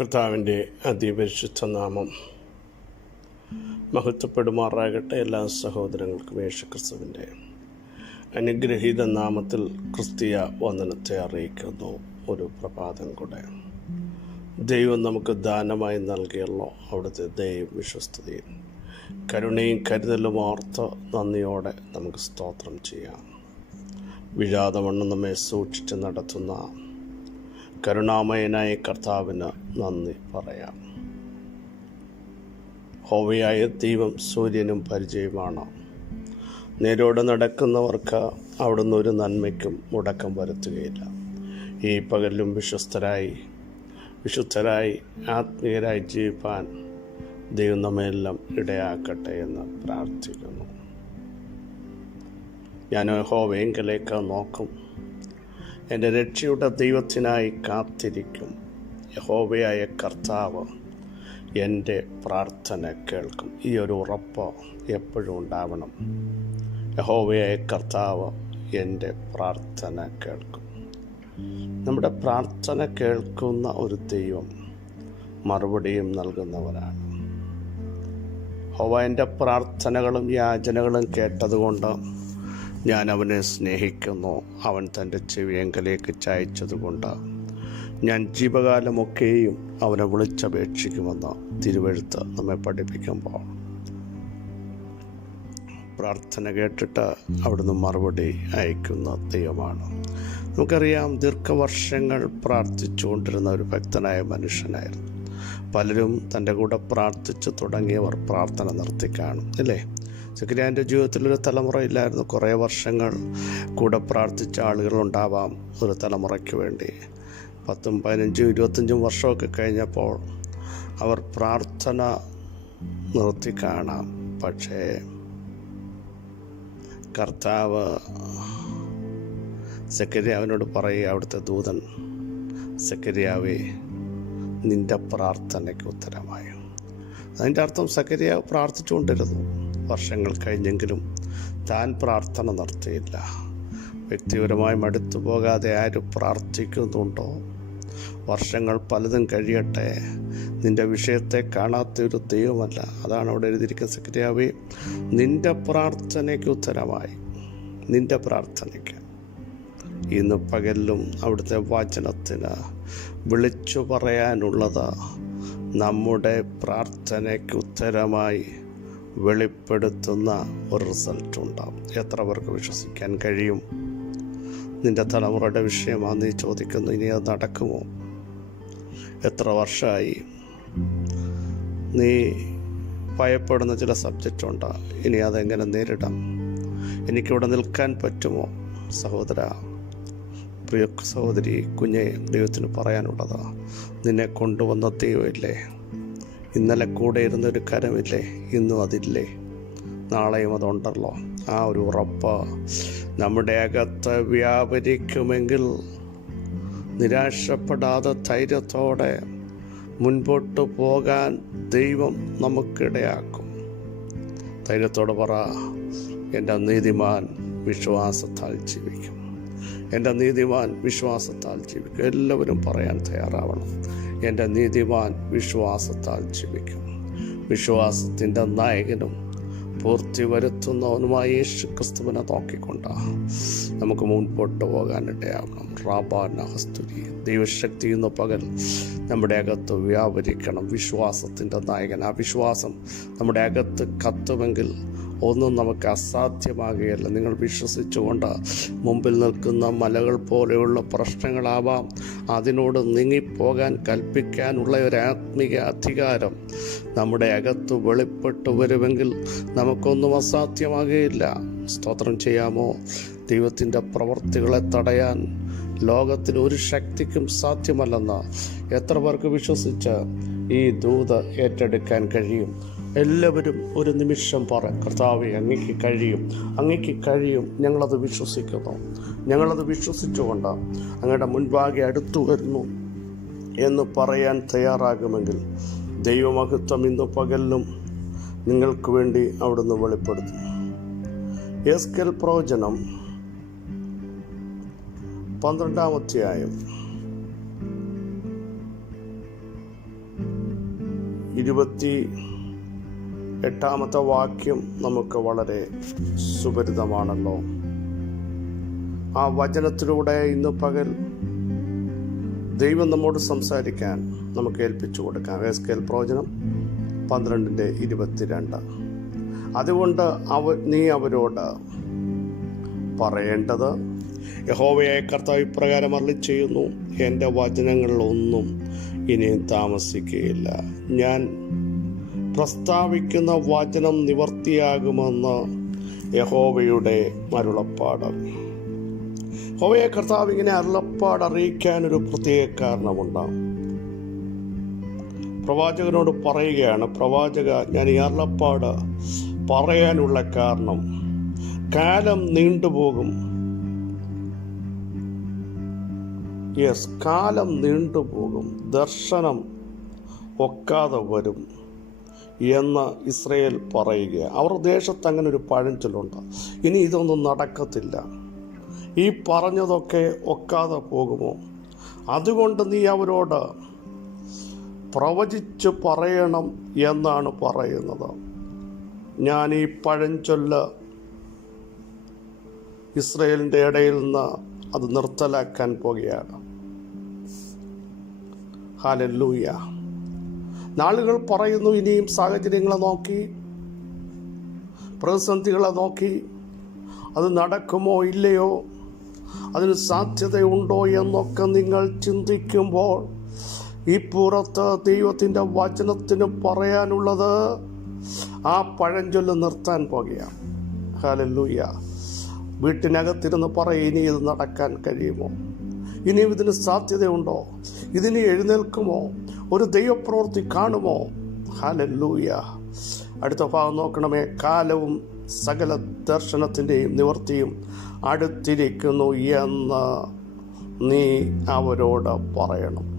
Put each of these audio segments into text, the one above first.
കർത്താവിന്റെ അതിപരിശുദ്ധ നാമം മഹത്വപ്പെടുമാറാകട്ടെ എല്ലാ സഹോദരങ്ങൾക്കും യേശുക്രിസ്തുവിന്റെ അനുഗ്രഹീത നാമത്തിൽ ക്രിസ്തീയ വന്ദനത്തെ അറിയിക്കുന്നു. ഒരു പ്രഭാതം കൂടെ. ദൈവം നമുക്ക് ദാനമായി നൽകിയല്ലോ അവിടുത്തെ ദൈവം വിശ്വസ്തതയും കരുണയും കരുതലും ഓർത്ത് നന്ദിയോടെ നമുക്ക് സ്തോത്രം ചെയ്യാം. വിഴാതെ വണ്ണം നമ്മെ സൂക്ഷിച്ച് നടത്തുന്ന കരുണാമയനായ കർത്താവിന് നന്ദി പറയാം. ഹോവയായ ദൈവം സൂര്യനും പരിചയമാണ്. നേരോട് നടക്കുന്നവർക്ക് അവിടുന്ന് ഒരു നന്മയ്ക്കും മുടക്കം വരുത്തുകയില്ല. ഈ പകലിലും വിശ്വസ്തരായി വിശുദ്ധരായി ആത്മീയരായി ജീവിപ്പാൻ ദൈവം നമ്മയെല്ലാം ഇടയാക്കട്ടെ എന്ന് പ്രാർത്ഥിക്കുന്നു. ഞാൻ ഹോവയെങ്കിലേക്ക് നോക്കും. എന്റെ രക്ഷയുടെ ദൈവത്തിനായി കാത്തിരിക്കും. യഹോവയായ കർത്താവ് എന്റെ പ്രാർത്ഥന കേൾക്കും. ഈ ഒരു ഉറപ്പ് എപ്പോഴും ഉണ്ടാവണം. യഹോവയായ കർത്താവ് എന്റെ പ്രാർത്ഥന കേൾക്കും. നമ്മുടെ പ്രാർത്ഥന കേൾക്കുന്ന ഒരു ദൈവം മറുപടിയും നൽകുന്നവരാണ് ഹോവ എന്റെ പ്രാർത്ഥനകളും യാചനകളും കേട്ടതുകൊണ്ട് ഞാൻ അവനെ സ്നേഹിക്കുന്നു. അവൻ തന്റെ ചെവിയെങ്കലേക്ക് ചായച്ചതുകൊണ്ട് ഞാൻ ജീവകാലമൊക്കെയും അവനെ വിളിച്ചപേക്ഷിക്കുമെന്ന് തിരുവഴുത്ത് നമ്മെ പഠിപ്പിക്കുമ്പോൾ. പ്രാർത്ഥന കേട്ടിട്ട് അവിടുന്ന് മറുപടി അയക്കുന്ന ദൈവമാണ്. നമുക്കറിയാം ദീർഘവർഷങ്ങൾ പ്രാർത്ഥിച്ചുകൊണ്ടിരുന്ന ഒരു ഭക്തനായ മനുഷ്യനായിരുന്നു. പലരും തന്റെ കൂടെ പ്രാർത്ഥിച്ചു തുടങ്ങിയവർ പ്രാർത്ഥന നിർത്തി കാണും അല്ലേ? സക്രിയാന്റെ ജീവിതത്തിലൊരു തലമുറ ഇല്ലായിരുന്നു. കുറേ വർഷങ്ങൾ കൂടെ പ്രാർത്ഥിച്ച ആളുകളുണ്ടാവാം ഒരു തലമുറയ്ക്ക് വേണ്ടി. പത്തും പതിനഞ്ചും ഇരുപത്തഞ്ചും വർഷമൊക്കെ കഴിഞ്ഞപ്പോൾ അവർ പ്രാർത്ഥന നിർത്തി കാണാം. പക്ഷേ കർത്താവ് സെക്കരിയാവിനോട് പറയുക അവിടുത്തെ ദൂതൻ സെക്കരിയാവെ നിന്റെ പ്രാർത്ഥനയ്ക്ക് ഉത്തരമായി. അതിന്റെ അർത്ഥം സക്കരിയാവ് പ്രാർത്ഥിച്ചുകൊണ്ടിരുന്നു. വർഷങ്ങൾ കഴിഞ്ഞെങ്കിലും താൻ പ്രാർത്ഥന നടത്തിയില്ല. വ്യക്തിപരമായി മടുത്തു പോകാതെ ആര് പ്രാർത്ഥിക്കുന്നുണ്ടോ? വർഷങ്ങൾ പലതും കഴിയട്ടെ. നിന്റെ വിഷയത്തെ കാണാത്ത ഒരു ദൈവമല്ല. അതാണ് അവിടെ എഴുതിയിരിക്കുന്ന സെക്രട്ടറിയാവി നിന്റെ പ്രാർത്ഥനയ്ക്ക് ഉത്തരമായി. നിന്റെ പ്രാർത്ഥനയ്ക്ക്. ഇന്ന് പകലിലും അവിടുത്തെ വചനത്തിന് വിളിച്ചു പറയാനുള്ളത് നമ്മുടെ പ്രാർത്ഥനയ്ക്ക് ഉത്തരമായി. വെളിപ്പെടുത്തുന്ന ഒരു റിസൾട്ട് ഉണ്ടാവും. എത്ര പേർക്ക് വിശ്വസിക്കാൻ കഴിയും? നിന്റെ തലമുറയുടെ വിഷയമാണ് നീ ചോദിക്കുന്നു. ഇനി അത് നടക്കുമോ? എത്ര വർഷമായി? നീ ഭയപ്പെടുന്ന ചില സബ്ജക്റ്റ് ഉണ്ട്? ഇനി അതെങ്ങനെ നേരിടാം? എനിക്കിവിടെ നിൽക്കാൻ പറ്റുമോ? സഹോദര പ്രിയ സഹോദരി കുഞ്ഞെ ദൈവത്തിന് പറയാനുള്ളത് നിന്നെ കൊണ്ടുവന്ന ദൈവമില്ലേ? ഇന്നലെ കൂടെ ഇരുന്നൊരു കരമില്ലേ ഇന്നും അതില്ലേ? നാളെയും അതുണ്ടല്ലോ. ആ ഒരു ഉറപ്പ് നമ്മുടെ അകത്ത് വ്യാപരിക്കുമെങ്കിൽ നിരാശപ്പെടാതെ ധൈര്യത്തോടെ മുൻപോട്ട് പോകാൻ ദൈവം നമുക്കിടയാക്കും. ധൈര്യത്തോടെ പറ എന്റെ നീതിമാൻ വിശ്വാസത്താൽ ജീവിക്കും. എന്റെ നീതിമാൻ വിശ്വാസത്താൽ ജീവിക്കും. എല്ലാവരും പറയാൻ തയ്യാറാവണം. എന്റെ നീതിമാൻ വിശ്വാസത്താൽ ജീവിക്കും. വിശ്വാസത്തിന്റെ നായകനും പൂർത്തി വരുത്തുന്നവനുമായ യേശു ക്രിസ്തുവിനെ നോക്കിക്കൊണ്ട് നമുക്ക് മുൻപോട്ട് പോകാനിടയാകണം. റാബാന ഹസ്തുരി ദൈവശക്തി എന്ന പകൽ നമ്മുടെ അകത്ത് വ്യാപരിക്കണം. വിശ്വാസത്തിന്റെ നായകൻ. ആ വിശ്വാസം നമ്മുടെ അകത്ത് കത്തുമെങ്കിൽ ഒന്നും നമുക്ക് അസാധ്യമാകുകയല്ല. നിങ്ങൾ വിശ്വസിച്ചുകൊണ്ട് മുമ്പിൽ നിൽക്കുന്ന മലകൾ പോലെയുള്ള പ്രശ്നങ്ങളാവാം. അതിനോട് നീങ്ങിപ്പോകാൻ കൽപ്പിക്കാനുള്ള ഒരു ആത്മീക അധികാരം നമ്മുടെ അകത്ത് വെളിപ്പെട്ടു വരുമെങ്കിൽ നമുക്കൊന്നും അസാധ്യമാകുകയില്ല. സ്തോത്രം ചെയ്യാമോ? ദൈവത്തിന്റെ പ്രവൃത്തികളെ തടയാൻ ലോകത്തിന് ഒരു ശക്തിക്കും സാധ്യമല്ലെന്ന് എത്ര പേർക്ക് വിശ്വസിച്ച് ഈ ദൂത് ഏറ്റെടുക്കാൻ കഴിയും? എല്ലാവരും ഒരു നിമിഷം പറ. കർത്താവെ അങ്ങയ്ക്ക് കഴിയും. അങ്ങയ്ക്ക് കഴിയും. ഞങ്ങളത് വിശ്വസിക്കുന്നു. ഞങ്ങളത് വിശ്വസിച്ചുകൊണ്ട് അങ്ങയുടെ മുൻപാകെ അടുത്തു വരുന്നു എന്ന് പറയാൻ തയ്യാറാകുമെങ്കിൽ ദൈവമഹത്വം ഇന്ന് പകലിലും നിങ്ങൾക്ക് വേണ്ടി അവിടുന്ന് വെളിപ്പെടുത്തും. എസ്കൽ പ്രവചനം പന്ത്രണ്ടാം അധ്യായം ഇരുപത്തി എട്ടാമത്തെ വാക്യം നമുക്ക് വളരെ സുപരിതമാണല്ലോ. ആ വചനത്തിലൂടെ ഇന്ന് പകൽ ദൈവം നമ്മോട് സംസാരിക്കാൻ നമുക്ക് ഏൽപ്പിച്ചു കൊടുക്കാം. എസ് കെൽ പ്രവചനം പന്ത്രണ്ടിന്റെ ഇരുപത്തിരണ്ട്. അതുകൊണ്ട് അവ നീ അവരോട് പറയേണ്ടത് യഹോവയെ കർത്താവ് ഇപ്രകാരം അരളി ചെയ്യുന്നു എന്റെ വചനങ്ങളിലൊന്നും ഇനിയും താമസിക്കുകയില്ല. ഞാൻ പ്രസ്താവിക്കുന്ന വചനം നിവർത്തിയാകുമെന്ന് യഹോവയുടെ അരുളപ്പാട്. ഹോവയെ കർത്താവ് ഇങ്ങനെ അരുളപ്പാട് അറിയിക്കാൻ ഒരു പ്രത്യേക കാരണമുണ്ടാകും പ്രവാചകനോട് പറയുകയാണ് പ്രവാചക ഞാൻ ഈ അരുളപ്പാട് പറയാനുള്ള കാരണം കാലം നീണ്ടുപോകും. യെസ് കാലം നീണ്ടുപോകും ദർശനം ഒക്കാതെ വരും. എന്ന് ഇസ്രയേൽ പറയുക. അവർ ദേശത്ത് അങ്ങനെ ഒരു പഴഞ്ചൊല്ലുണ്ട്. ഇനി ഇതൊന്നും നടക്കത്തില്ല. ഈ പറഞ്ഞതൊക്കെ ഒക്കാതെ പോകുമോ? അതുകൊണ്ട് നീ അവരോട് പ്രവചിച്ച് പറയണം എന്നാണ് പറയുന്നത്. ഞാൻ ഈ പഴഞ്ചൊല്ല് ഇസ്രയേലിന്റെ ഇടയിൽ നിന്ന് അത് നിർത്തലാക്കാൻ പോകുകയാണ്. ഹാലല്ലൂയ. നാളുകൾ പറയുന്നു ഇനിയും സാഹചര്യങ്ങളെ നോക്കി പ്രതിസന്ധികളെ നോക്കി. അത് നടക്കുമോ ഇല്ലയോ? അതിന് സാധ്യതയുണ്ടോ എന്നൊക്കെ നിങ്ങൾ ചിന്തിക്കുമ്പോൾ ഈ പുറത്ത് ദൈവത്തിന്റെ വചനത്തിന് പറയാനുള്ളത് ആ പഴഞ്ചൊല്ല് നിർത്താൻ പോകുകയാണ്. ഹാലല്ലൂയ. വീട്ടിനകത്തിരുന്ന് പറയും ഇനി ഇത് നടക്കാൻ കഴിയുമോ? ഇനിയും ഇതിന് സാധ്യതയുണ്ടോ? ഇതിന് എഴുന്നേൽക്കുമോ? ഒരു ദൈവപ്രവൃത്തി കാണുമോ? ഹാലല്ലൂയ. അടുത്ത ഭാഗം നോക്കണമേ. കാലവും സകല ദർശനത്തിന്റെയും നിവർത്തിയും അടുത്തിരിക്കുന്നു എന്ന് നീ അവരോട് പറയണം.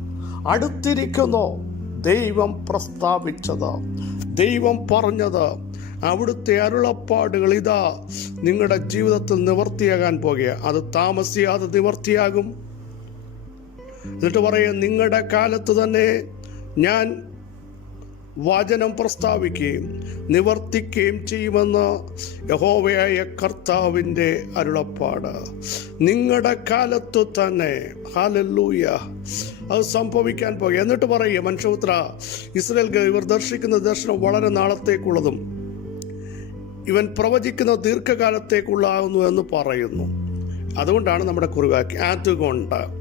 അടുത്തിരിക്കുന്നു. ദൈവം പ്രസ്താവിച്ചത് ദൈവം പറഞ്ഞത് അവിടുത്തെ അരുളപ്പാടുകൾ ഇതാ. നിങ്ങളുടെ ജീവിതത്തിൽ നിവർത്തിയാകാൻ പോകുക. അത് താമസിയാതെ നിവർത്തിയാകും. എന്നിട്ട് പറയും നിങ്ങളുടെ കാലത്ത് തന്നെ ഞാൻ വചനം പ്രസ്താവിക്കുകയും നിവർത്തിക്കുകയും ചെയ്യുമെന്ന് യഹോവയായ കർത്താവിന്റെ അരുളപ്പാട്. നിങ്ങളുടെ കാലത്തു തന്നെ ഹാലല്ലൂയ. അത് സംഭവിക്കാൻ പോകുക എന്നിട്ട് പറയുക മനുഷ്യപുത്ര ഇസ്രയേൽ ഇവർ ദർശിക്കുന്ന ദർശനം വളരെ നാളത്തേക്കുള്ളതും ഇവൻ പ്രവചിക്കുന്ന ദീർഘകാലത്തേക്കുള്ളാകുന്നു എന്ന് പറയുന്നു. അതുകൊണ്ടാണ് നമ്മുടെ കുറുവാക്കി അതുകൊണ്ട്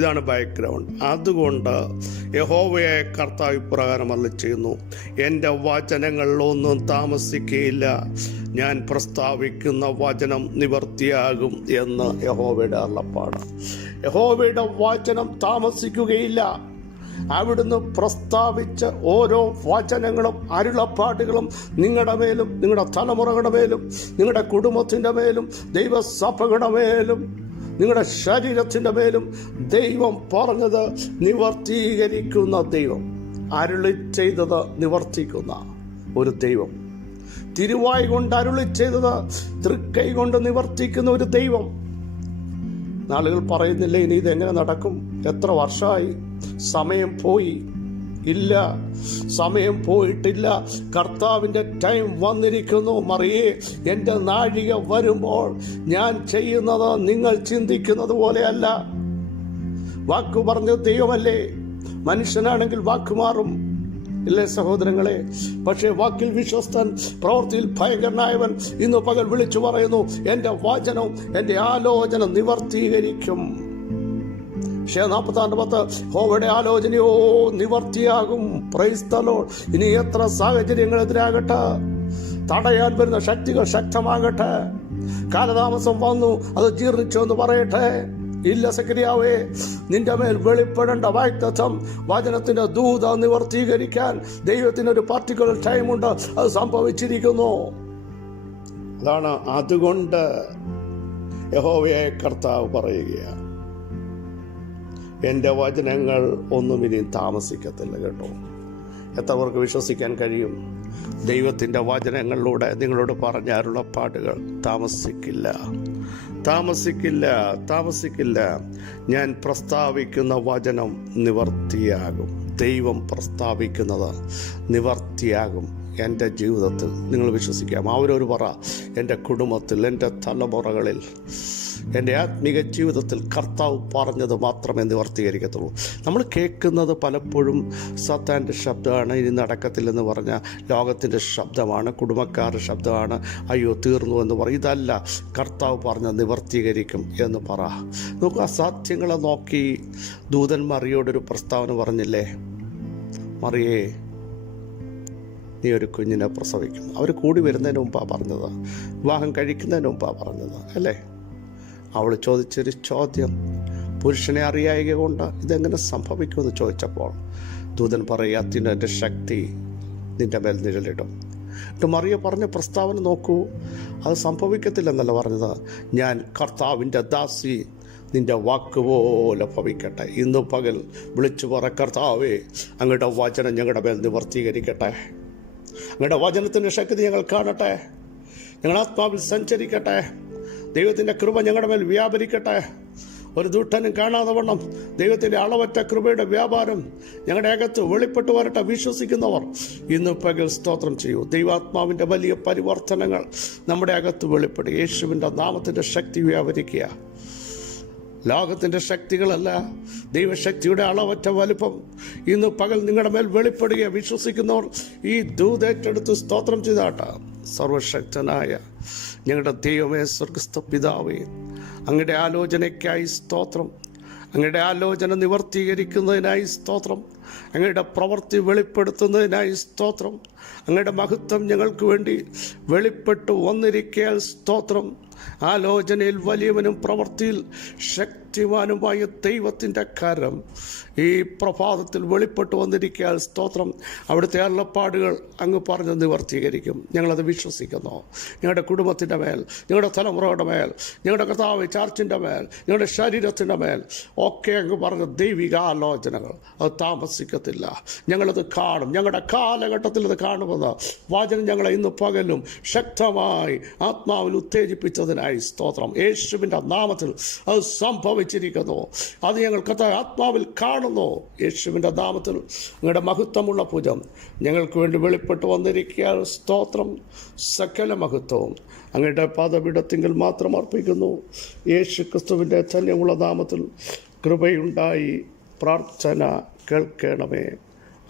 ഇതാണ് ബാക്ക്ഗ്രൗണ്ട് അതുകൊണ്ട് യഹോവയായ കർത്താവ് ഇപ്രകാരം അല്ല ചെയ്യുന്നു എന്റെ വചനങ്ങളിലൊന്നും താമസിക്കുകയില്ല ഞാൻ പ്രസ്താവിക്കുന്ന വചനം നിവർത്തിയാകും എന്ന് യഹോവയുടെ അള്ളപ്പാട് യഹോവയുടെ വചനം താമസിക്കുകയില്ല. അവിടുന്ന് പ്രസ്താവിച്ച ഓരോ വചനങ്ങളും അരുളപ്പാടുകളും നിങ്ങളുടെ മേലും നിങ്ങളുടെ തലമുറകളുടെ മേലും നിങ്ങളുടെ കുടുംബത്തിന്റെ മേലും ദൈവസഭകളുടെ മേലും നിങ്ങളുടെ ശരീരത്തിന്റെ മേലും ദൈവം പറഞ്ഞത് നിവർത്തീകരിക്കുന്ന ദൈവം. അരുളി ചെയ്തത് നിവർത്തിക്കുന്ന ഒരു ദൈവം. തിരുവായി കൊണ്ട് അരുളി ചെയ്തത് തൃക്കൈ കൊണ്ട് നിവർത്തിക്കുന്ന ഒരു ദൈവം. നാളുകൾ പറയുന്നില്ല ഇനി ഇതെങ്ങനെ നടക്കും? എത്ര വർഷമായി? സമയം പോയി. ഇല്ല. സമയം പോയിട്ടില്ല. കർത്താവിന്റെ ടൈം വന്നിരിക്കുന്നു. മറിയേ എന്റെ നാഴിക വരുമ്പോൾ ഞാൻ ചെയ്യുന്നത് നിങ്ങൾ ചിന്തിക്കുന്നത് പോലെയല്ല. വാക്ക് പറഞ്ഞ ദൈവമല്ലേ? മനുഷ്യനാണെങ്കിൽ വാക്ക് മാറും. ഇല്ലേ സഹോദരങ്ങളെ? പക്ഷേ വാക്കിൽ വിശ്വസ്തൻ പ്രവൃത്തിയിൽ ഭയങ്കരനായവൻ ഇന്ന് പകൽ വിളിച്ചു പറയുന്നു എന്റെ വാചനം എന്റെ ആലോചന നിവർത്തീകരിക്കും. പക്ഷേ നാൽപ്പത്താണ്ട് പത്ത് ഹോവയുടെ ആലോചനയോ നിവർത്തിയാകും പ്രൈസ്തലോ ഇനി എത്ര സാഹചര്യങ്ങൾ എതിരാകട്ടെ? തടയാൻ വരുന്ന ശക്തികൾ ശക്തമാകട്ടെ. കാലതാമസം വന്നു അത് ജീർണിച്ചു എന്ന് പറയട്ടെ. ഇല്ല സക്രിയാവേ നിന്റെ മേൽ വെളിപ്പെടേണ്ട വാക്തത്വം വചനത്തിന്റെ ദൂത നിവർത്തീകരിക്കാൻ ദൈവത്തിന് ഒരു പർട്ടിക്കുലർ ടൈമുണ്ട് അത് സംഭവിച്ചിരിക്കുന്നു. അതാണ് അതുകൊണ്ട് യഹോവയെ കർത്താവ് പറയുകയാണ്. എന്റെ വചനങ്ങൾ ഒന്നും ഇനി താമസിക്കത്തില്ല കേട്ടോ. എത്ര പേർക്ക് വിശ്വസിക്കാൻ കഴിയും? ദൈവത്തിന്റെ വചനങ്ങളിലൂടെ നിങ്ങളോട് പറഞ്ഞ പാട്ടുകൾ താമസിക്കില്ല. താമസിക്കില്ല താമസിക്കില്ല. ഞാൻ പ്രസ്താവിക്കുന്ന വചനം നിവർത്തിയാകും. ദൈവം പ്രസ്താവിക്കുന്നത് നിവർത്തിയാകും. എന്റെ ജീവിതത്തിൽ നിങ്ങൾ വിശ്വസിക്കാം. അവരൊരു പറ എന്റെ കുടുംബത്തിൽ എന്റെ തലമുറകളിൽ എന്റെ ആത്മീക ജീവിതത്തിൽ കർത്താവ് പറഞ്ഞത് മാത്രമേ നിവർത്തീകരിക്കത്തുള്ളൂ. നമ്മൾ കേൾക്കുന്നത് പലപ്പോഴും സത്താന്റെ ശബ്ദമാണ് ഇനി നടക്കത്തില്ലെന്ന് പറഞ്ഞ ലോകത്തിന്റെ ശബ്ദമാണ് കുടുംബക്കാരുടെ ശബ്ദമാണ്. അയ്യോ തീർന്നു എന്ന് പറയും ഇതല്ല കർത്താവ് പറഞ്ഞ നിവർത്തീകരിക്കും എന്ന് പറ. നോക്കുക അസാധ്യങ്ങളെ നോക്കി ദൂതൻ മറിയോടൊരു പ്രസ്താവന പറഞ്ഞില്ലേ? മറിയേ നീ ഒരു കുഞ്ഞിനെ പ്രസവിക്കും. അവർ കൂടി വരുന്നതിന് മുമ്പാണ് പറഞ്ഞത്. വിവാഹം കഴിക്കുന്നതിന് മുമ്പാണ് പറഞ്ഞത് അല്ലേ? അവൾ ചോദിച്ചൊരു ചോദ്യം. പുരുഷനെ അറിയായക കൊണ്ട് ഇതെങ്ങനെ സംഭവിക്കുമെന്ന് ചോദിച്ചപ്പോൾ ദൂതൻ പറയുക എന്റെ ശക്തി നിന്റെ മേൽ നിഴലിടും. എന്നിട്ട് മറിയ പറഞ്ഞ പ്രസ്താവന നോക്കൂ. അത് സംഭവിക്കത്തില്ലെന്നല്ല പറഞ്ഞത്. ഞാൻ കർത്താവിന്റെ ദാസി നിന്റെ വാക്കുപോലെ ഭവിക്കട്ടെ. ഇന്ന് പകൽ വിളിച്ചു പറ കർത്താവേ അങ്ങയുടെ വചനം ഞങ്ങളുടെ മേൽ നിവർത്തീകരിക്കട്ടെ. അങ്ങയുടെ വചനത്തിന്റെ ശക്തി ഞങ്ങൾ കാണട്ടെ. ഞങ്ങൾ ആത്മാവിൽ സഞ്ചരിക്കട്ടെ. ദൈവത്തിന്റെ കൃപ ഞങ്ങളുടെ മേൽ വ്യാപരിക്കട്ടെ. ഒരു ദുഷ്ടനും കാണാതെ വണ്ണം ദൈവത്തിന്റെ അളവറ്റ കൃപയുടെ വ്യാപാരം ഞങ്ങളുടെ അകത്ത് വെളിപ്പെട്ടു വരട്ടെ വിശ്വസിക്കുന്നവർ. ഇന്ന് പകൽ സ്തോത്രം ചെയ്യൂ. ദൈവാത്മാവിന്റെ വലിയ പരിവർത്തനങ്ങൾ നമ്മുടെ അകത്ത് വെളിപ്പെടും. യേശുവിന്റെ നാമത്തിന്റെ ശക്തി വ്യാപരിക്കുക. ലോകത്തിന്റെ ശക്തികളല്ല. ദൈവശക്തിയുടെ അളവറ്റ വലുപ്പം. ഇന്ന് പകൽ നിങ്ങളുടെ മേൽ വെളിപ്പെടുക വിശ്വസിക്കുന്നവർ ഈ ദൂതേറ്റെടുത്ത് സ്തോത്രം ചെയ്താട്ട. സർവശക്തനായ ഞങ്ങളുടെ ദൈവമേ സ്വർഗസ്ഥ പിതാവേ അങ്ങയുടെ ആലോചനയ്ക്കായി സ്തോത്രം. അങ്ങയുടെ ആലോചന നിവർത്തീകരിക്കുന്നതിനായി സ്തോത്രം. അങ്ങയുടെ പ്രവൃത്തി വെളിപ്പെടുത്തുന്നതിനായി സ്തോത്രം. അങ്ങയുടെ മഹത്വം ഞങ്ങൾക്ക് വേണ്ടി വെളിപ്പെട്ടു വന്നിരിക്കയാൽ സ്തോത്രം. ആലോചനയിൽ വലിയവനും പ്രവൃത്തിയിൽ ശക്തിവാനുമായ ദൈവത്തിന്റെ കരം. ഈ പ്രഭാതത്തിൽ വെളിപ്പെട്ടു വന്നിരിക്കാൻ സ്തോത്രം. അവിടുത്തെ അരുളപ്പാടുകൾ അങ്ങ് പറഞ്ഞ് നിവർത്തീകരിക്കും. ഞങ്ങളത് വിശ്വസിക്കുന്നു. ഞങ്ങളുടെ കുടുംബത്തിന്റെ മേൽ ഞങ്ങളുടെ തലമുറയുടെ മേൽ ഞങ്ങളുടെ കർത്താവ് ചർച്ചിന്റെ മേൽ ഞങ്ങളുടെ ശരീരത്തിന്റെ മേൽ ഒക്കെ അങ്ങ് പറഞ്ഞ ദൈവിക ആലോചനകൾ അത് താമസിക്കത്തില്ല. ഞങ്ങളത് കാണും. ഞങ്ങളുടെ കാലഘട്ടത്തിൽ അത് കാണുമെന്ന് വാചനം ഞങ്ങളെ ഇന്ന് പകലും ശക്തമായി ആത്മാവിൽ ഉത്തേജിപ്പിച്ചതിനായി സ്തോത്രം. യേശുവിന്റെ നാമത്തിൽ അത് സംഭവിച്ചിരിക്കുന്നു അത് ഞങ്ങൾ കഥ ആത്മാവിൽ കാണുന്നു. യേശുവിന്റെ നാമത്തിൽ നിങ്ങളുടെ മഹത്വമുള്ള പൂജം. ഞങ്ങൾക്ക് വേണ്ടി വെളിപ്പെട്ട് വന്നിരിക്കുക സ്തോത്രം. സകല മഹത്വവും അങ്ങയുടെ പാദപീഠത്തിങ്കിൽ മാത്രം അർപ്പിക്കുന്നു. യേശു ക്രിസ്തുവിന്റെ ധന്യമുള്ള നാമത്തിൽ കൃപയുണ്ടായി. പ്രാർത്ഥന കേൾക്കണമേ.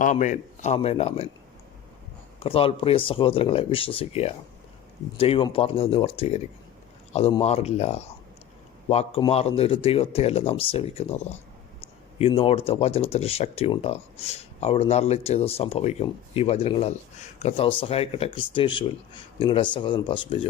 ആമേൻ. ആമേൻ. ആമേൻ. കർത്താൽ പ്രിയ സഹോദരങ്ങളെ വിശ്വസിക്കുക. ദൈവം പറഞ്ഞത് നിവർത്തീകരിക്കും. അത് മാറില്ല. വാക്ക് മാറുന്ന ഒരു ദൈവത്തെയല്ല നാം സേവിക്കുന്നത്. ഇന്ന് അവിടുത്തെ വചനത്തിന്റെ ശക്തിയുണ്ട് അവിടെ നരളിച്ചത് സംഭവിക്കും. ഈ വചനങ്ങളാൽ കർത്താവ് സഹായിക്കട്ടെ. ക്രിസ്തേശുവിൽ നിങ്ങളുടെ സഹോദരൻ പാസ് ബിജു